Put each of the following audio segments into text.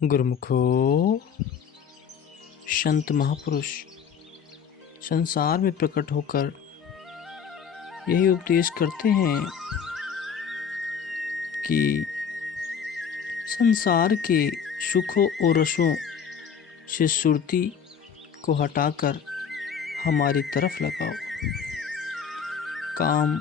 गुरुमुखो संत महापुरुष संसार में प्रकट होकर यही उपदेश करते हैं कि संसार के सुखों और रसों से सुरती को हटाकर हमारी तरफ लगाओ। काम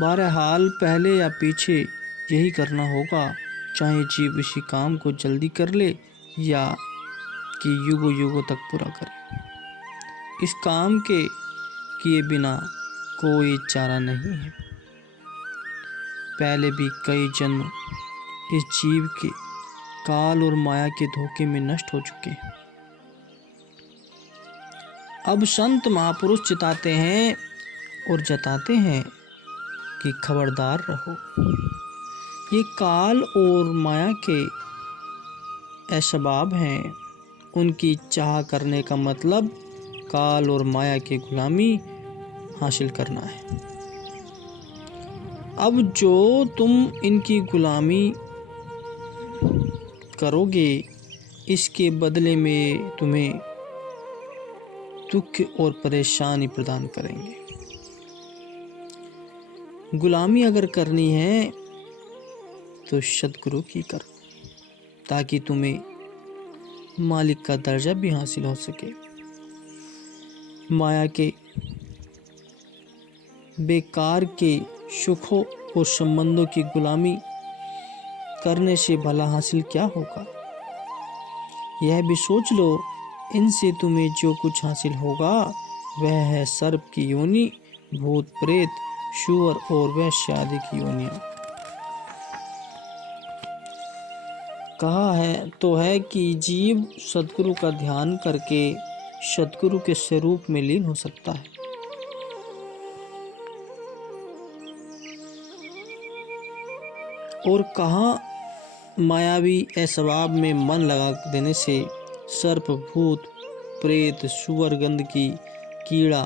बहरहाल पहले या पीछे यही करना होगा, चाहे जीव इसी काम को जल्दी कर ले या कि युगों युगों तक पूरा करे। इस काम के किए बिना कोई चारा नहीं है। पहले भी कई जन्म इस जीव के काल और माया के धोखे में नष्ट हो चुके हैं। अब संत महापुरुष चिताते हैं और जताते हैं कि खबरदार रहो। ये काल और माया के असबाब हैं। उनकी चाह करने का मतलब काल और माया की गुलामी हासिल करना है। अब जो तुम इनकी गुलामी करोगे, इसके बदले में तुम्हें दुख और परेशानी प्रदान करेंगे। गुलामी अगर करनी है तो सद्गुरु की करो, ताकि तुम्हें मालिक का दर्जा भी हासिल हो सके। माया के बेकार के सुखों और संबंधों की गुलामी करने से भला हासिल क्या होगा, यह भी सोच लो। इनसे तुम्हें जो कुछ हासिल होगा वह है सर्प की योनि, भूत प्रेत, शुअर और वैश्य आदि की योनियां। कहा है तो है कि जीव सद्गुरु का ध्यान करके सद्गुरु के स्वरूप में लीन हो सकता है। और कहा मायावी असबाब में मन लगा देने से सर्प, भूत प्रेत, सुअर, गंदगी, कीड़ा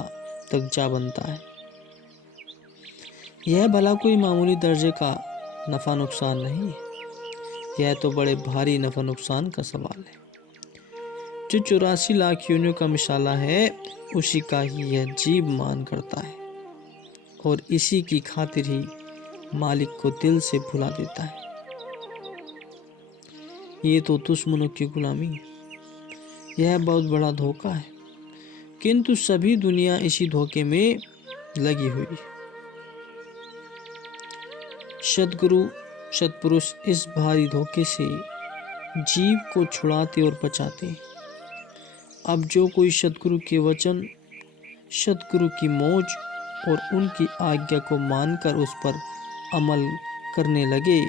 तक जा बनता है। यह भला कोई मामूली दर्जे का नफा नुकसान नहीं है, यह तो बड़े भारी नफा नुकसान का सवाल है। जो 84 लाख योनियों का मिसाला है, उसी का ही यह जीव मान करता है और इसी की खातिर ही मालिक को दिल से भुला देता है। ये तो दुश्मनों की गुलामी है। यह बहुत बड़ा धोखा है, किंतु सभी दुनिया इसी धोखे में लगी हुई है। सद्गुरु सत्पुरुष इस भारी धोखे से जीव को छुड़ाते और बचाते। अब जो कोई सद्गुरु के वचन, सद्गुरु की मौज और उनकी आज्ञा को मानकर उस पर अमल करने लगे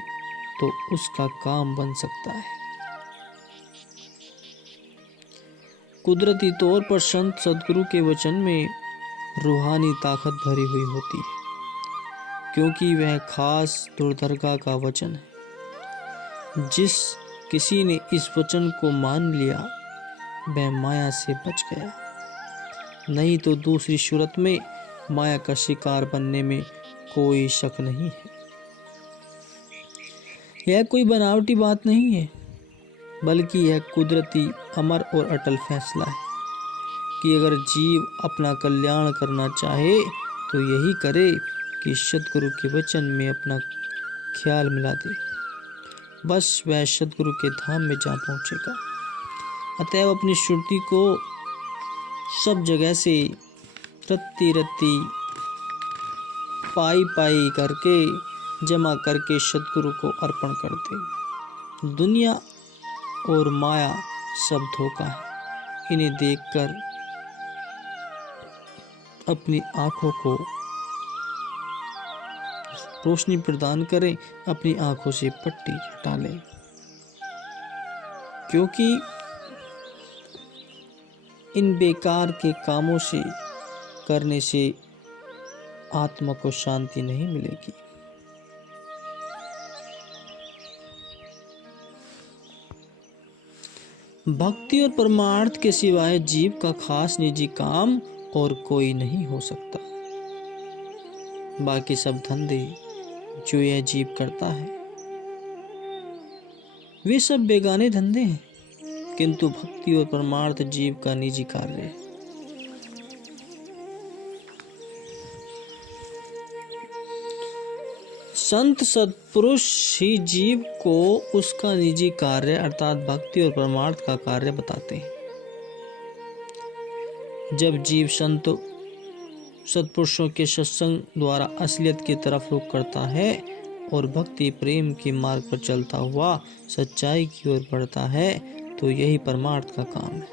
तो उसका काम बन सकता है। कुदरती तौर पर संत सद्गुरु के वचन में रूहानी ताकत भरी हुई होती है, क्योंकि वह खास दुर्दर्गा का वचन है। जिस किसी ने इस वचन को मान लिया वह माया से बच गया, नहीं तो दूसरी सूरत में माया का शिकार बनने में कोई शक नहीं है। यह कोई बनावटी बात नहीं है, बल्कि यह कुदरती अमर और अटल फैसला है कि अगर जीव अपना कल्याण करना चाहे तो यही करे कि सद्गुरु के वचन में अपना ख्याल मिला दे, बस वह सद्गुरु के धाम में जा पहुंचेगा। अतएव अपनी श्रुति को सब जगह से रत्ती रत्ती पाई पाई करके जमा करके सद्गुरु को अर्पण कर दे। दुनिया और माया सब धोखा है। इन्हें देखकर अपनी आंखों को रोशनी प्रदान करें, अपनी आंखों से पट्टी हटा लें, क्योंकि इन बेकार के कामों से करने से आत्मा को शांति नहीं मिलेगी। भक्ति और परमार्थ के सिवाय जीव का खास निजी काम और कोई नहीं हो सकता। बाकी सब धंधे जो यह जीव करता है वे सब बेगाने धंधे हैं, किंतु भक्ति और परमार्थ जीव का निजी कार्य है। संत सत्पुरुष ही जीव को उसका निजी कार्य अर्थात भक्ति और परमार्थ का कार्य बताते हैं। जब जीव संत सत्पुरुषों के सत्संग द्वारा असलियत की तरफ रुख करता है और भक्ति प्रेम के मार्ग पर चलता हुआ सच्चाई की ओर बढ़ता है, तो यही परमार्थ का काम है।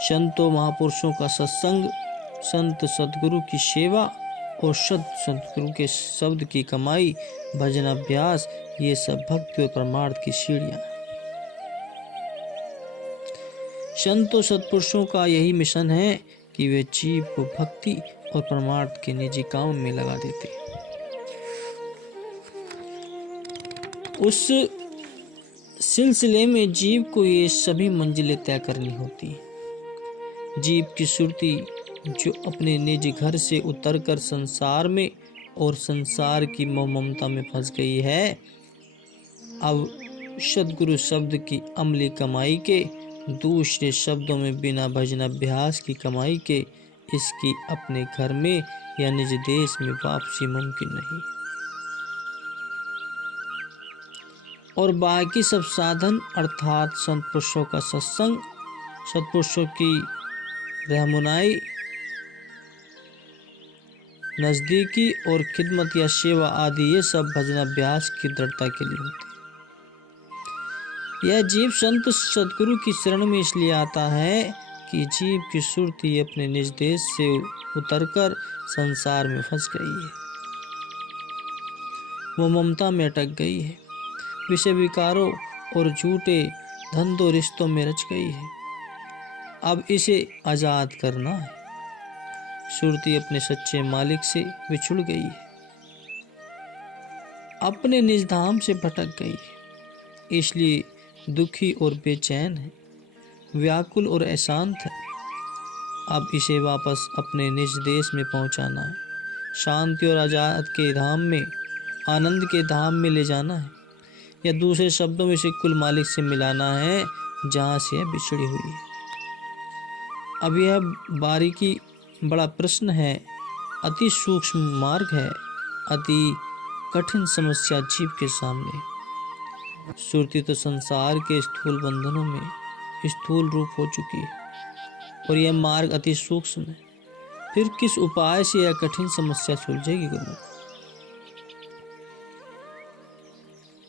संतों महापुरुषों का सत्संग, संत सद्गुरु की सेवा और सद्गुरु के शब्द की कमाई, भजन अभ्यास, ये सब भक्ति और परमार्थ की सीढ़ियां। संतों सत्पुरुषों का यही मिशन है कि वे जीव को भक्ति और परमार्थ के निजी काम में लगा देते। उस सिलसिले में जीव को ये सभी मंजिलें तय करनी होती हैं। जीव की सुरती जो अपने निज घर से उतरकर संसार में और संसार की मोह ममता में फंस गई है, अब सद्गुरु शब्द की अमली कमाई के, दूसरे शब्दों में बिना भजन अभ्यास की कमाई के, इसकी अपने घर में या निज देश में वापसी मुमकिन नहीं। और बाकी सब साधन अर्थात संत पुरुषों का सत्संग, सत्पुरुषों की रहनुमाई, नजदीकी और खिदमत या सेवा आदि, ये सब भजन अभ्यास की दृढ़ता के लिए होते हैं। यह जीव संत सद्गुरु की शरण में इसलिए आता है कि जीव की सुरती अपने निज देश से उतरकर संसार में फंस गई है। वो ममता में अटक गई है, विषय विकारों और झूठे धंधों रिश्तों में रच गई है। अब इसे आजाद करना है। सुरती अपने सच्चे मालिक से बिछुड़ गई है, अपने निज धाम से भटक गई है, इसलिए दुखी और बेचैन है, व्याकुल और अशांत है। अब इसे वापस अपने निज देश में पहुंचाना है, शांति और आजाद के धाम में, आनंद के धाम में ले जाना है, या दूसरे शब्दों में इसे कुल मालिक से मिलाना है जहां से यह बिछड़ी हुई है। अब यह बारीकी बड़ा प्रश्न है, अति सूक्ष्म मार्ग है, अति कठिन समस्या जीव के सामने। सुरती तो संसार के स्थूल बंधनों में स्थूल रूप हो चुकी है और यह मार्ग अति सूक्ष्म है। फिर किस उपाय से यह कठिन समस्या सुलझेगी गुरु?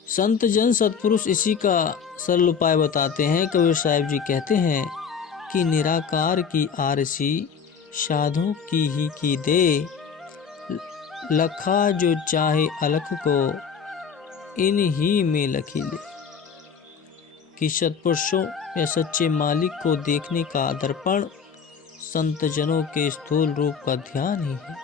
संत जन सत्पुरुष इसी का सरल उपाय बताते हैं। कबीर साहिब जी कहते हैं कि निराकार की आरसी साधु की दे, लखा जो चाहे अलख को इन ही में लखी ले। कि सत्पुरुषों या सच्चे मालिक को देखने का दर्पण संत जनों के स्थूल रूप का ध्यान ही है।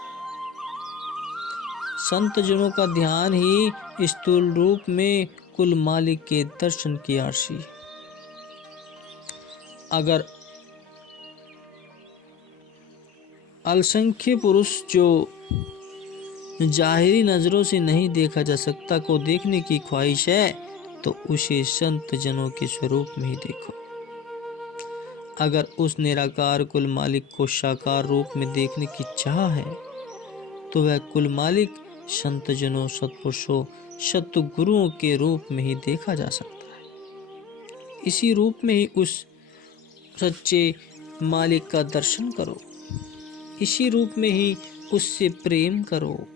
संत जनों का ध्यान ही स्थूल रूप में कुल मालिक के दर्शन की आरसी। अगर असंख्य पुरुष जो जाहिरी नजरों से नहीं देखा जा सकता को देखने की ख्वाहिश है, तो उसे संत जनों के स्वरूप में ही देखो। अगर उस निराकार कुल मालिक को साकार रूप में देखने की चाह है, तो वह कुल मालिक संत जनों, सत्पुरुषों, सतगुरुओं के रूप में ही देखा जा सकता है। इसी रूप में ही उस सच्चे मालिक का दर्शन करो, इसी रूप में ही उससे प्रेम करो,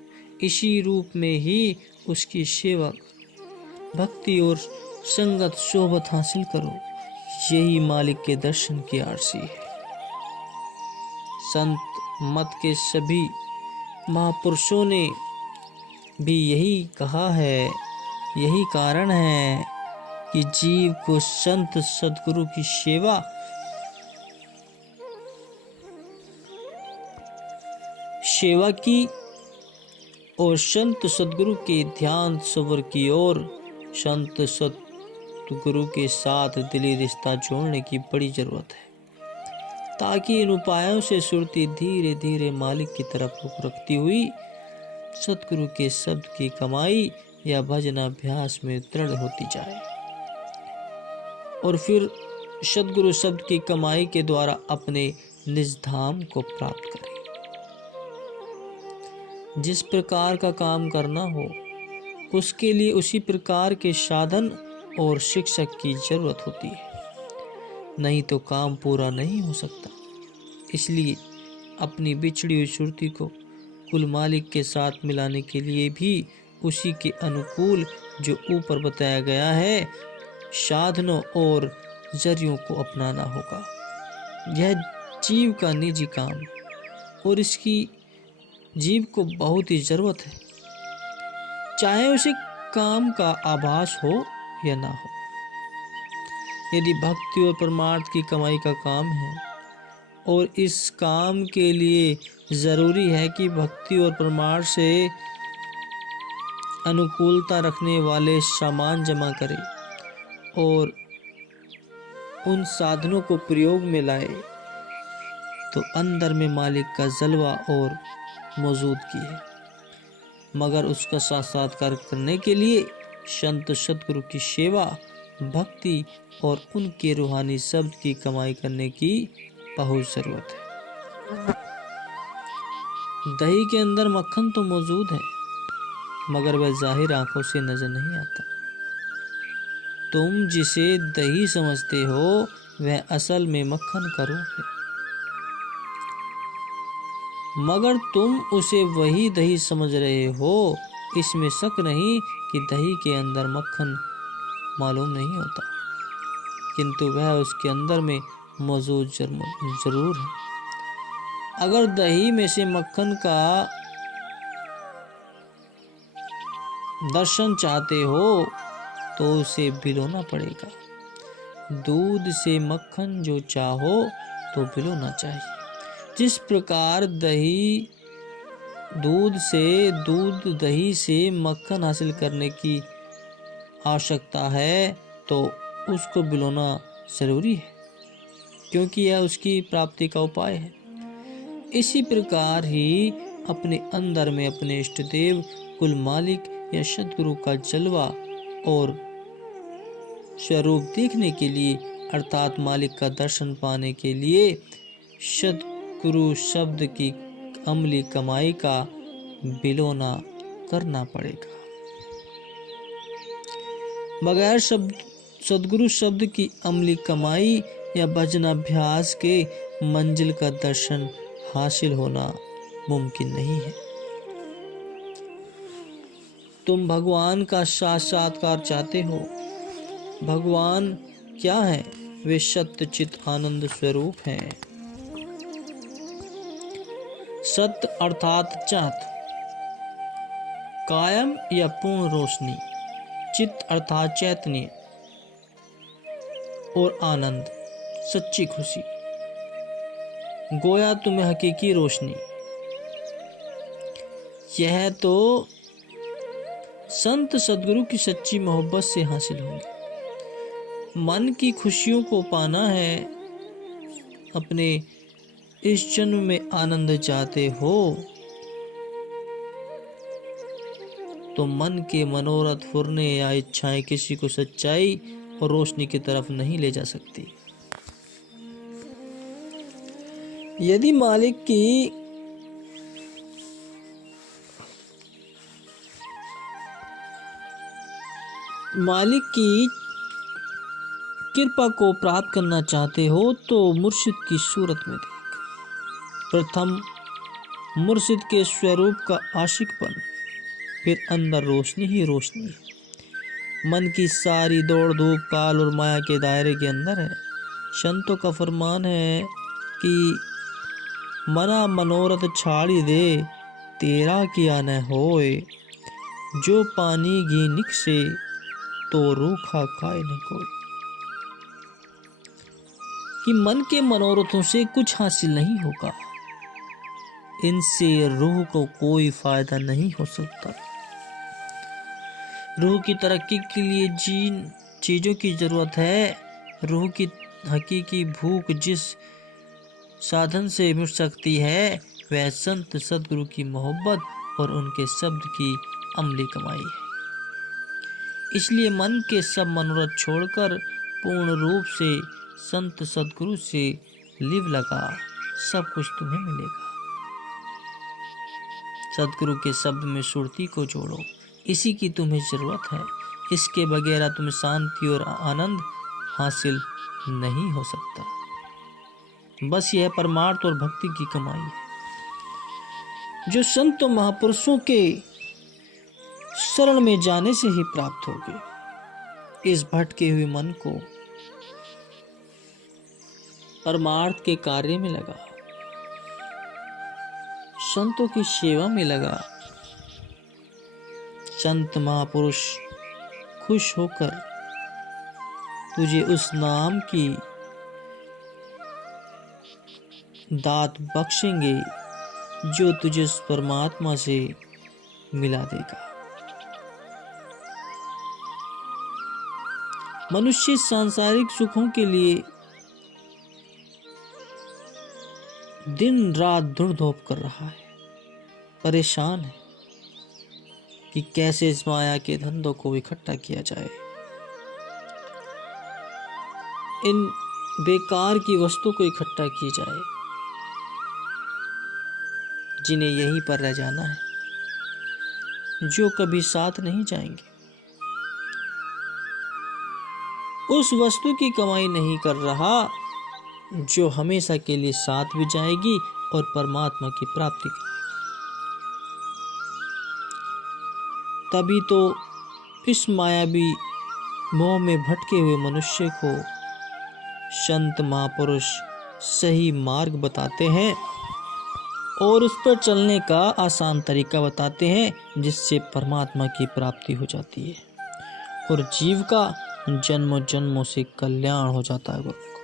इसी रूप में ही उसकी सेवा, भक्ति और संगत सोबत हासिल करो। यही मालिक के दर्शन की आरसी है। संत मत के सभी महापुरुषों ने भी यही कहा है। यही कारण है कि जीव को संत सद्गुरु की सेवा की और संत सद्गुरु के ध्यान सबर की ओर, संत सद्गुरु के साथ दिली रिश्ता जोड़ने की बड़ी जरूरत है, ताकि इन उपायों से सुरती धीरे धीरे मालिक की तरफ रुख रखती हुई सतगुरु के शब्द की कमाई या भजनाभ्यास में दृढ़ होती जाए और फिर सद्गुरु शब्द की कमाई के द्वारा अपने निज धाम को प्राप्त करे। जिस प्रकार का काम करना हो उसके लिए उसी प्रकार के साधन और शिक्षक की जरूरत होती है, नहीं तो काम पूरा नहीं हो सकता। इसलिए अपनी बिछड़ी हुई सुरती को कुल मालिक के साथ मिलाने के लिए भी उसी के अनुकूल जो ऊपर बताया गया है साधनों और जरियों को अपनाना होगा। यह जीव का निजी काम और इसकी जीव को बहुत ही जरूरत है, चाहे उसे काम का आभास हो या ना हो। यदि भक्ति और परमार्थ की कमाई का काम है और इस काम के लिए जरूरी है कि भक्ति और परमार्थ से अनुकूलता रखने वाले सामान जमा करे और उन साधनों को प्रयोग में लाए, तो अंदर में मालिक का जलवा और मौजूदगी है। मगर उसका साक्षात्कार करने के लिए संत सद्गुरु की सेवा, भक्ति और उनके रूहानी शब्द की कमाई करने की बहुत जरूरत है। दही के अंदर मक्खन तो मौजूद है, मगर वह जाहिर आंखों से नजर नहीं आता। तुम जिसे दही समझते हो वह असल में मक्खन का रूप है, मगर तुम उसे वही दही समझ रहे हो। इसमें शक नहीं कि दही के अंदर मक्खन मालूम नहीं होता, किंतु वह उसके अंदर में मौजूद जरूर है। अगर दही में से मक्खन का दर्शन चाहते हो तो उसे भिगोना पड़ेगा। दूध से मक्खन जो चाहो तो भिगोना चाहिए। जिस प्रकार दही से मक्खन हासिल करने की आवश्यकता है, तो उसको भिगोना जरूरी है, क्योंकि यह उसकी प्राप्ति का उपाय है। इसी प्रकार ही अपने अंदर में अपने इष्ट देव, कुल मालिक या सद्गुरु का जलवा और स्वरूप देखने के लिए, अर्थात मालिक का दर्शन पाने के लिए सद्गुरु शब्द की अमली कमाई का बिलोना करना पड़ेगा। बगैर सद्गुरु शब्द की अमली कमाई या भजनाभ्यास के मंजिल का दर्शन हासिल होना मुमकिन नहीं है। तुम भगवान का साक्षात्कार चाहते हो। भगवान क्या है? वे सत्य चित आनंद स्वरूप हैं। सत्य अर्थात चाहत, कायम या पूर्ण रोशनी, चित्त अर्थात चैतन्य और आनंद, सच्ची खुशी, गोया तुम्हें हकीकी रोशनी। यह तो संत सद्गुरु की सच्ची मोहब्बत से हासिल होंगे। मन की खुशियों को पाना है, अपने इस जन्म में आनंद चाहते हो, तो मन के मनोरथ फुरने या इच्छाएं किसी को सच्चाई और रोशनी की तरफ नहीं ले जा सकती। यदि मालिक की कृपा को प्राप्त करना चाहते हो तो मुर्शिद की सूरत में देख। प्रथम मुर्शिद के स्वरूप का आशिकपन, फिर अंदर रोशनी ही रोशनी। मन की सारी दौड़ धूप काल और माया के दायरे के अंदर है। संतों का फरमान है कि मना मनोरथ छाड़ी दे, तेरा किया न होए। जो पानी घी निकसे, तो रूखा खाए न कोई। कि मन के मनोरथों से कुछ हासिल नहीं होगा, इनसे रूह को कोई फायदा नहीं हो सकता। रूह की तरक्की के लिए जिन चीजों की जरूरत है, रूह की हकीकी भूख जिस साधन से मिट सकती है, वह संत सद्गुरु की मोहब्बत और उनके शब्द की अमली कमाई है। इसलिए मन के सब मनोरथ छोड़कर पूर्ण रूप से संत सदगुरु से लिव लगा, सब कुछ तुम्हें मिलेगा। सदगुरु के शब्द में सुरती को जोड़ो, इसी की तुम्हें जरूरत है। इसके बगैर तुम्हें शांति और आनंद हासिल नहीं हो सकता। बस यह परमार्थ और भक्ति की कमाई है, जो संतों महापुरुषों के शरण में जाने से ही प्राप्त होगी। इस भटके हुए मन को परमार्थ के कार्य में लगा, संतों की सेवा में लगा। संत महापुरुष खुश होकर तुझे उस नाम की दात बख्शेंगे जो तुझे उस परमात्मा से मिला देगा। मनुष्य सांसारिक सुखों के लिए दिन रात दौड़-धूप कर रहा है, परेशान है कि कैसे इस माया के धंधों को इकट्ठा किया जाए, इन बेकार की वस्तु को इकट्ठा की जाए, जिन्हें यहीं पर रह जाना है, जो कभी साथ नहीं जाएंगे। उस वस्तु की कमाई नहीं कर रहा जो हमेशा के लिए साथ भी जाएगी और परमात्मा की प्राप्ति करेगी। तभी तो इस मायावी मोह में भटके हुए मनुष्य को संत महापुरुष सही मार्ग बताते हैं और उस पर चलने का आसान तरीका बताते हैं, जिससे परमात्मा की प्राप्ति हो जाती है और जीव का जन्मों जन्मों से कल्याण हो जाता है।